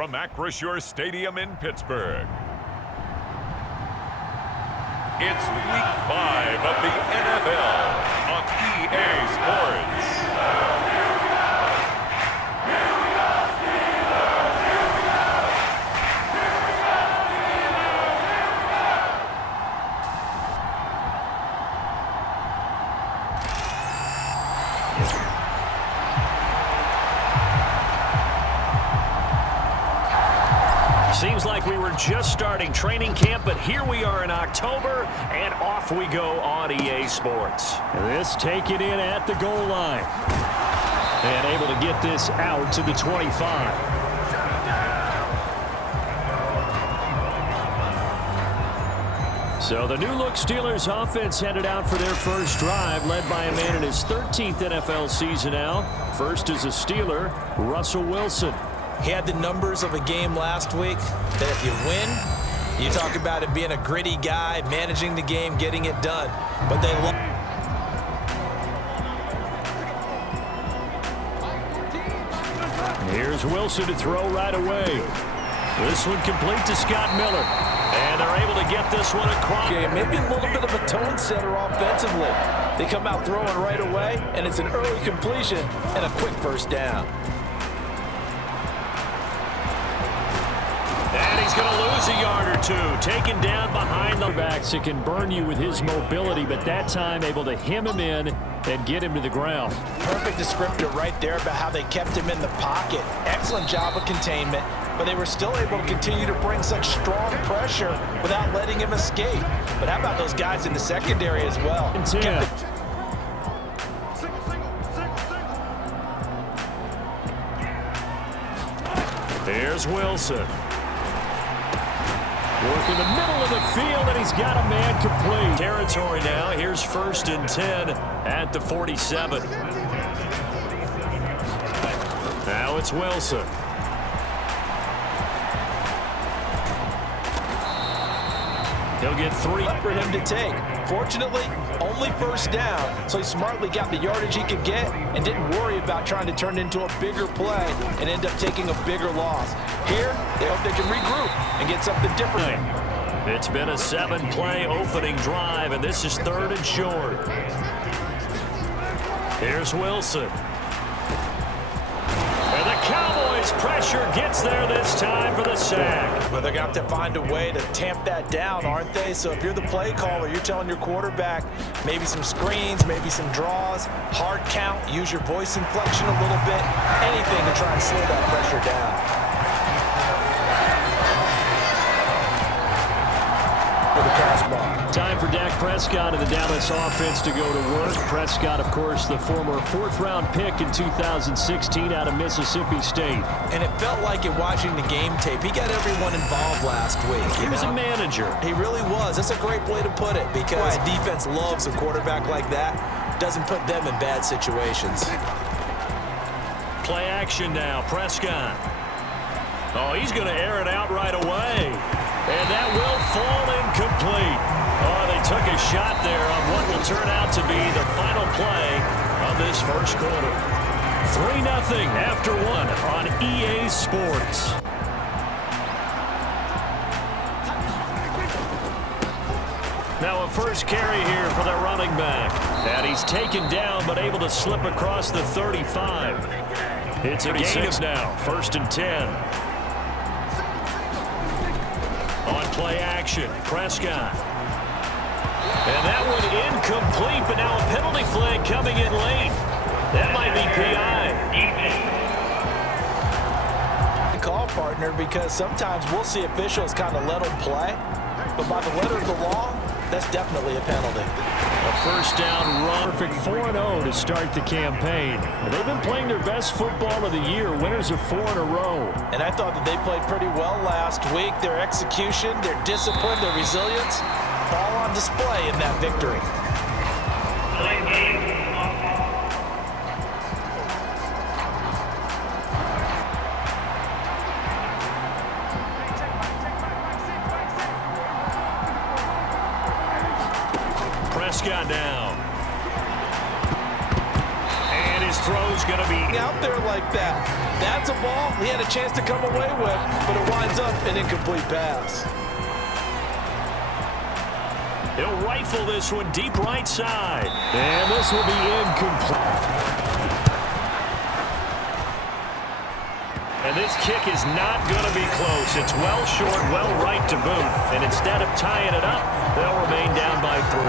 from Acrisure Stadium in Pittsburgh. It's Week 5 of the NFL on EA Sports. Seems like we were just starting training camp, but here we are in October, and off we go on EA Sports. This taken in at the goal line. And able to get this out to the 25. So the new-look Steelers offense headed out for their first drive, led by a man in his 13th NFL season now. First is a Steeler, Russell Wilson. He had the numbers of a game last week that if you win, you talk about it being a gritty guy, managing the game, getting it done. But they lost. Here's Wilson to throw right away. This one complete to Scott Miller. And they're able to get this one across. Okay, maybe a little bit of a tone setter offensively. They come out throwing right away, and it's an early completion and a quick first down. He's going to lose a yard or two. Taken down behind the backs. It can burn you with his mobility, but that time able to hem him in and get him to the ground. Perfect descriptor right there about how they kept him in the pocket. Excellent job of containment, but they were still able to continue to bring such strong pressure without letting him escape. But how about those guys in the secondary as well? There's Wilson. Work in the middle of the field, and he's got a man complete. Territory now. Here's 1st and 10 at the 47. Now it's Wilson. He'll get 3 for him to take. Fortunately, only first down, so he smartly got the yardage he could get and didn't worry about trying to turn it into a bigger play and end up taking a bigger loss. Here, they hope they can regroup and get something different. It's been a 7-play opening drive, and this is 3rd and short. Here's Wilson. And the Cowboys' pressure gets there this time for the sack. But they're going to have to find a way to tamp that down, aren't they? So if you're the play caller, you're telling your quarterback maybe some screens, maybe some draws, hard count, use your voice inflection a little bit, anything to try and slow that pressure down. Time for Dak Prescott and the Dallas offense to go to work. Prescott, of course, the former 4th-round pick in 2016 out of Mississippi State. And it felt like in watching the game tape, he got everyone involved last week. He was a manager. He really was. That's a great way to put it because defense loves a quarterback like that. Doesn't put them in bad situations. Play action now. Prescott. Oh, he's going to air it out right away. And that will fall incomplete. Oh, they took a shot there on what will turn out to be the final play of this first quarter. 3-0 after 1 on EA Sports. Now a first carry here for the running back. And he's taken down but able to slip across the 35. It's a gain of now. 1st and 10. On play action, Prescott. And that one incomplete, but now a penalty flag coming in late. That might be PI. Call, partner, because sometimes we'll see officials kind of let them play, but by the letter of the law, that's definitely a penalty. A first down run. Perfect 4-0 to start the campaign. They've been playing their best football of the year. Winners of 4 in a row. And I thought that they played pretty well last week. Their execution, their discipline, their resilience, all on display in that victory. Prescott down. And his throw's going to be out there like that. That's a ball he had a chance to come away with, but it winds up an incomplete pass. He'll rifle this one deep right side. And this will be incomplete. And this kick is not going to be close. It's well short, well right to boot. And instead of tying it up, they'll remain down by 3.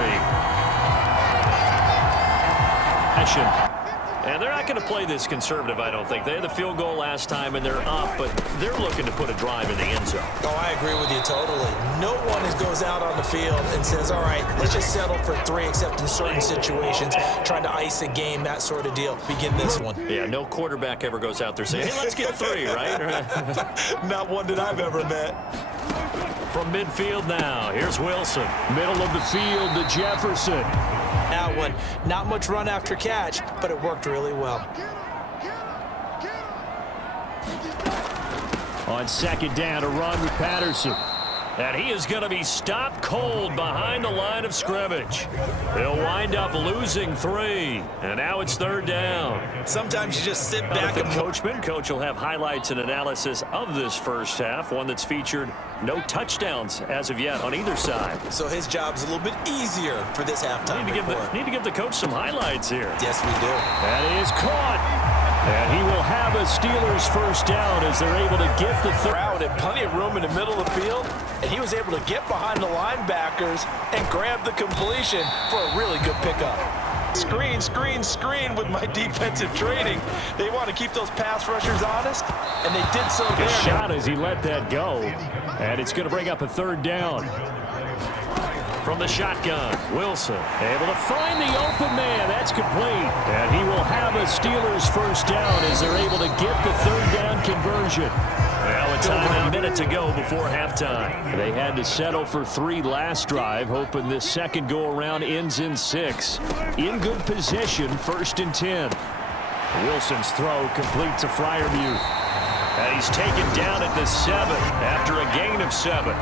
And they're not going to play this conservative, I don't think. They had the field goal last time, and they're up, but they're looking to put a drive in the end zone. Oh, I agree with you totally. No one goes out on the field and says, all right, let's just settle for 3, except in certain situations, trying to ice a game, that sort of deal. Begin this one. Yeah, no quarterback ever goes out there saying, hey, let's get 3, right? Not one that I've ever met. From midfield now, here's Wilson. Middle of the field to Jefferson. That one, not much run after catch, but it worked really well. On second down, a run with Patterson. And he is going to be stopped cold behind the line of scrimmage. He'll wind up losing 3. And now it's 3rd down. Sometimes you just sit back and Coach will have highlights and analysis of this first half, one that's featured no touchdowns as of yet on either side. So his job's a little bit easier for this halftime report. Need to give the coach some highlights here. Yes, we do. That is caught. And he will have a Steelers first down as they're able to get the Crowd had plenty of room in the middle of the field, and he was able to get behind the linebackers and grab the completion for a really good pickup. Screen, screen, screen with my defensive training. They want to keep those pass rushers honest, and they did so Good there. shot as he let that go. And it's going to bring up a 3rd down. From the shotgun, Wilson able to find the open man. That's complete. And he will have a Steelers first down as they're able to get the 3rd down conversion. Well, a timeout, minute to go before halftime. They had to settle for 3 last drive, hoping this second go-around ends in 6. In good position, 1st and 10. Wilson's throw complete to Freiermuth. And he's taken down at the 7 after a gain of 7.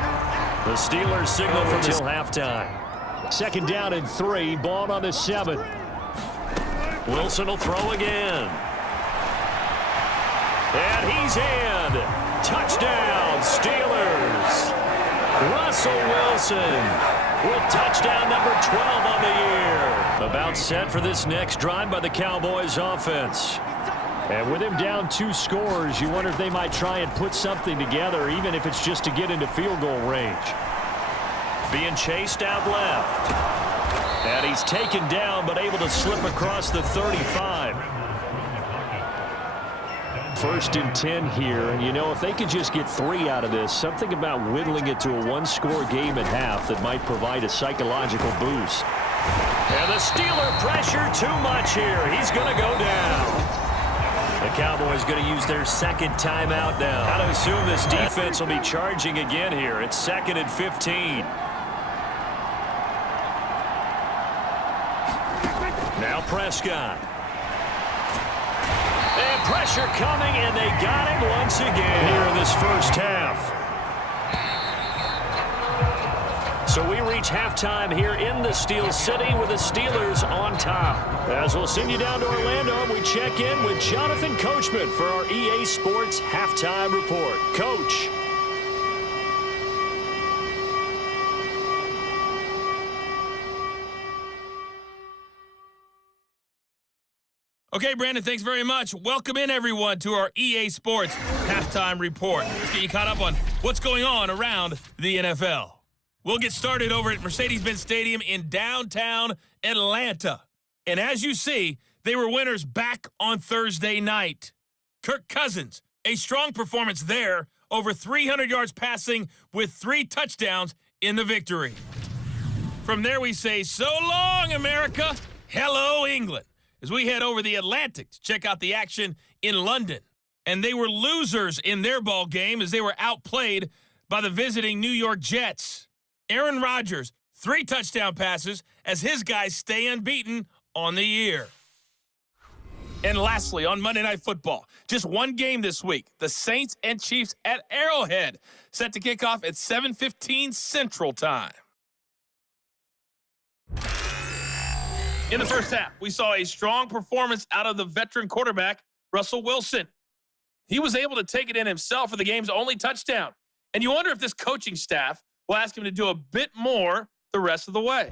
The Steelers signal for until halftime. 2nd down and 3, ball on the 7. Wilson will throw again. And he's in. Touchdown, Steelers. Russell Wilson with touchdown number 12 on the year. About set for this next drive by the Cowboys offense. And with him down 2 scores, you wonder if they might try and put something together, even if it's just to get into field goal range. Being chased out left. And he's taken down, but able to slip across the 35. 1st and 10 here, and you know, if they could just get 3 out of this, something about whittling it to a 1-score game at half that might provide a psychological boost. And the Steeler pressure too much here. He's going to go down. The Cowboys going to use their 2nd timeout now. Got to assume this defense will be charging again here. It's 2nd and 15. Now Prescott. And pressure coming, and they got him once again here in this first half. So we reach halftime here in the Steel City with the Steelers on top. As we'll send you down to Orlando, we check in with Jonathan Coachman for our EA Sports Halftime Report. Coach. Okay, Brandon, thanks very much. Welcome in, everyone, to our EA Sports Halftime Report. Let's get you caught up on what's going on around the NFL. We'll get started over at Mercedes-Benz Stadium in downtown Atlanta. And as you see, they were winners back on Thursday night. Kirk Cousins, a strong performance there, over 300 yards passing with 3 touchdowns in the victory. From there we say, so long, America. Hello, England. As we head over the Atlantic to check out the action in London. And they were losers in their ball game as they were outplayed by the visiting New York Jets. Aaron Rodgers, 3 touchdown passes as his guys stay unbeaten on the year. And lastly, on Monday Night Football, just one game this week, the Saints and Chiefs at Arrowhead, set to kick off at 7:15 Central Time. In the first half, we saw a strong performance out of the veteran quarterback, Russell Wilson. He was able to take it in himself for the game's only touchdown. And you wonder if this coaching staff will ask him to do a bit more the rest of the way.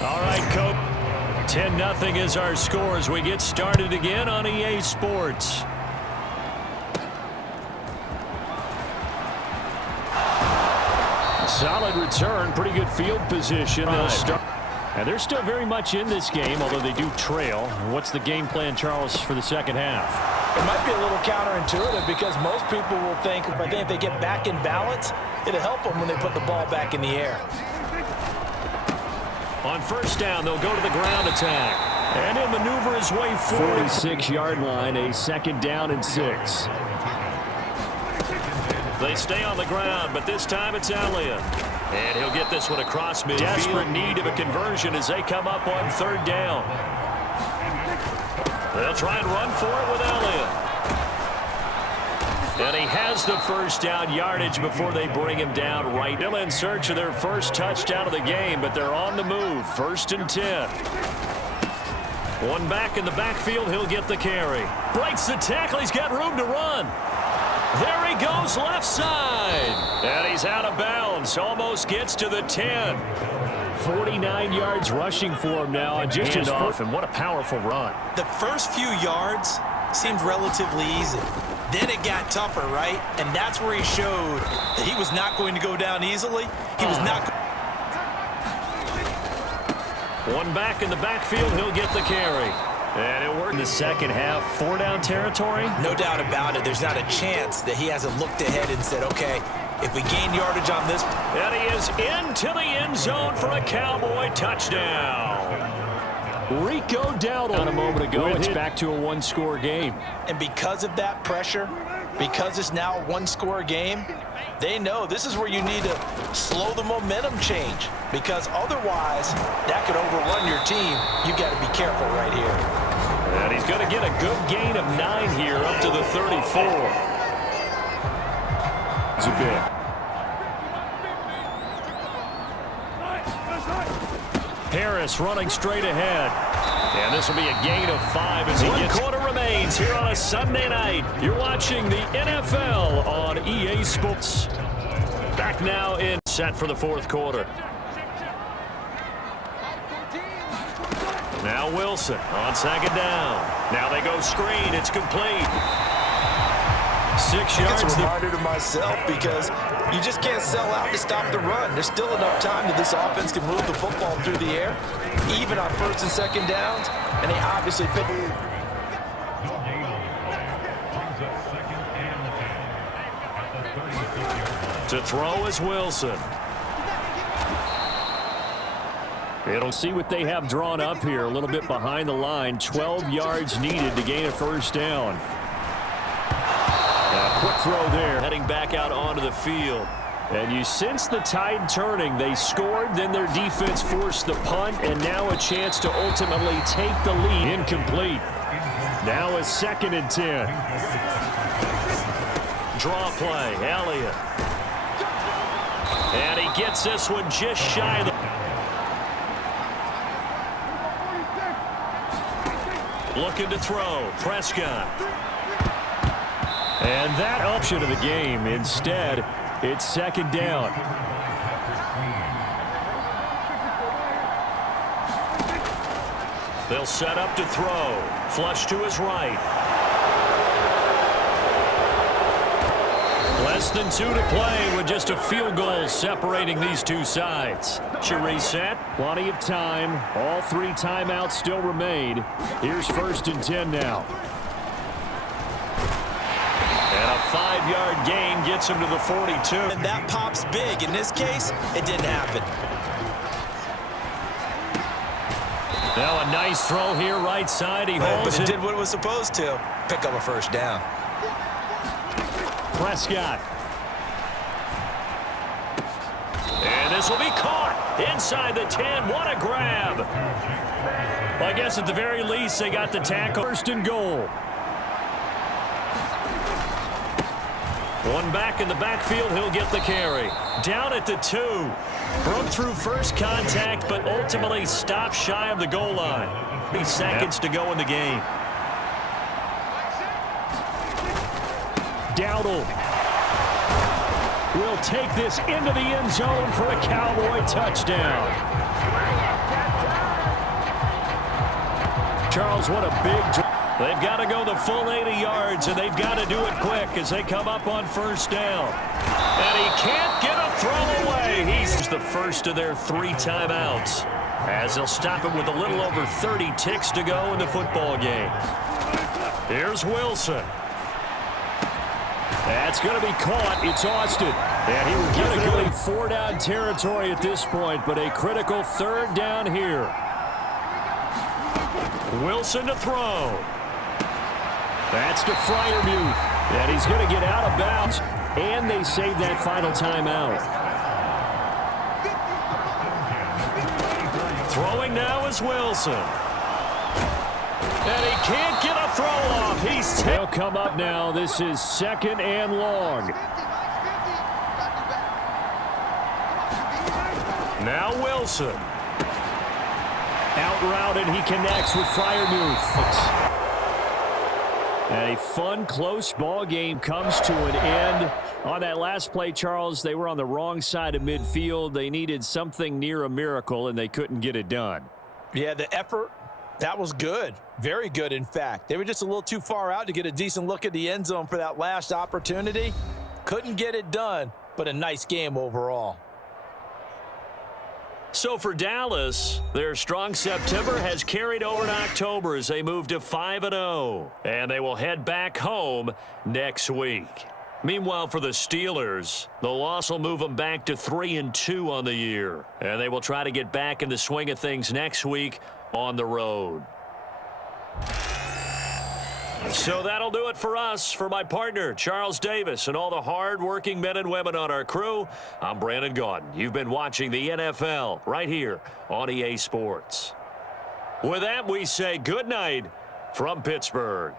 All right, Coach. 10-0 is our score as we get started again on EA Sports. Solid return, pretty good field position. They'll start. And they're still very much in this game, although they do trail. What's the game plan, Charles, for the second half? It might be a little counterintuitive because most people will think if they get back in balance, it'll help them when they put the ball back in the air. On first down, they'll go to the ground attack. And he'll maneuver his way forward. 46-yard line, a second down and 6. They stay on the ground, but this time it's Elliott. And he'll get this one across midfield. Desperate need of a conversion as they come up on third down. They'll try and run for it with Elliott. And he has the first down yardage before they bring him down right. Still in search of their first touchdown of the game, but they're on the move. 1st and 10. One back in the backfield, he'll get the carry. Breaks the tackle, he's got room to run. There he goes left side. And he's out of bounds. Almost gets to the 10. 49 yards rushing for him now. And just his off. And what a powerful run. The first few yards seemed relatively easy. Then it got tougher, right? And that's where he showed that he was not going to go down easily. He was not. One back in the backfield, he'll get the carry. And it worked in the second half. 4-down territory? No doubt about it. There's not a chance that he hasn't looked ahead and said, okay, if we gain yardage on this. And he is into the end zone for a Cowboy touchdown. Rico Dowdle a moment ago. It's back to a one-score game. And because of that pressure, because it's now a one-score game, they know this is where you need to slow the momentum change, because otherwise that could overrun your team. You got to be careful right here. And he's going to get a good gain of 9 here up to the 34. It's a bit. Harris running straight ahead. And this will be a gain of 5 as he gets. 1 quarter remains here on a Sunday night. You're watching the NFL on EA Sports. Back now in set for the 4th quarter. Now Wilson on 2nd down. Now they go screen. It's complete. 6 yards. It's a reminder to myself because you just can't sell out to stop the run. There's still enough time that this offense can move the football through the air, even on 1st and 2nd downs, and they obviously pick. To throw is Wilson. It'll see what they have drawn up here, a little bit behind the line. 12 yards needed to gain a first down. A quick throw there, heading back out onto the field. And you sense the tide turning. They scored, then their defense forced the punt, and now a chance to ultimately take the lead. Incomplete. Now a 2nd and 10. Draw play, Elliott. And he gets this one just shy of the... Looking to throw, Prescott. And that option of the game. Instead, it's 2nd down. They'll set up to throw. Flush to his right. Less than 2 to play with just a field goal separating these two sides. Should reset. Plenty of time. All 3 timeouts still remain. Here's 1st and 10 now. And a 5-yard gain gets him to the 42. And that pops big. In this case, it didn't happen. Now a nice throw here right side. He holds but it it. did what it was supposed to. Pick up a first down. Prescott. And this will be caught inside the 10. What a grab. Well, I guess at the very least they got the tackle. 1st and goal. One back in the backfield, he'll get the carry. Down at the 2. Broke through first contact, but ultimately stopped shy of the goal line. 3 seconds to go in the game. Dowdle will take this into the end zone for a Cowboy touchdown. Charles, what a big drive. They've got to go the full 80 yards, and they've got to do it quick as they come up on first down. And he can't get a throw away. He's the first of their 3 timeouts, as they'll stop it with a little over 30 ticks to go in the football game. Here's Wilson. That's going to be caught. It's Austin. And he will get a good 4-down territory at this point, but a critical 3rd down here. Wilson to throw. That's to Freiermuth. And he's going to get out of bounds. And they save that final timeout. Throwing now is Wilson. And he can't get a throw off. He'll come up now. This is 2nd and long. Now Wilson. Out route, and he connects with Freiermuth. And a fun, close ball game comes to an end. On that last play, Charles, they were on the wrong side of midfield. They needed something near a miracle, and they couldn't get it done. Yeah, the effort, that was good. Very good, in fact. They were just a little too far out to get a decent look at the end zone for that last opportunity. Couldn't get it done, but a nice game overall. So for Dallas, their strong September has carried over to October as they move to 5-0. And they will head back home next week. Meanwhile, for the Steelers, the loss will move them back to 3-2 on the year. And they will try to get back in the swing of things next week on the road. So that'll do it for us. For my partner, Charles Davis, and all the hard-working men and women on our crew, I'm Brandon Gaudin. You've been watching the NFL right here on EA Sports. With that, we say good night from Pittsburgh.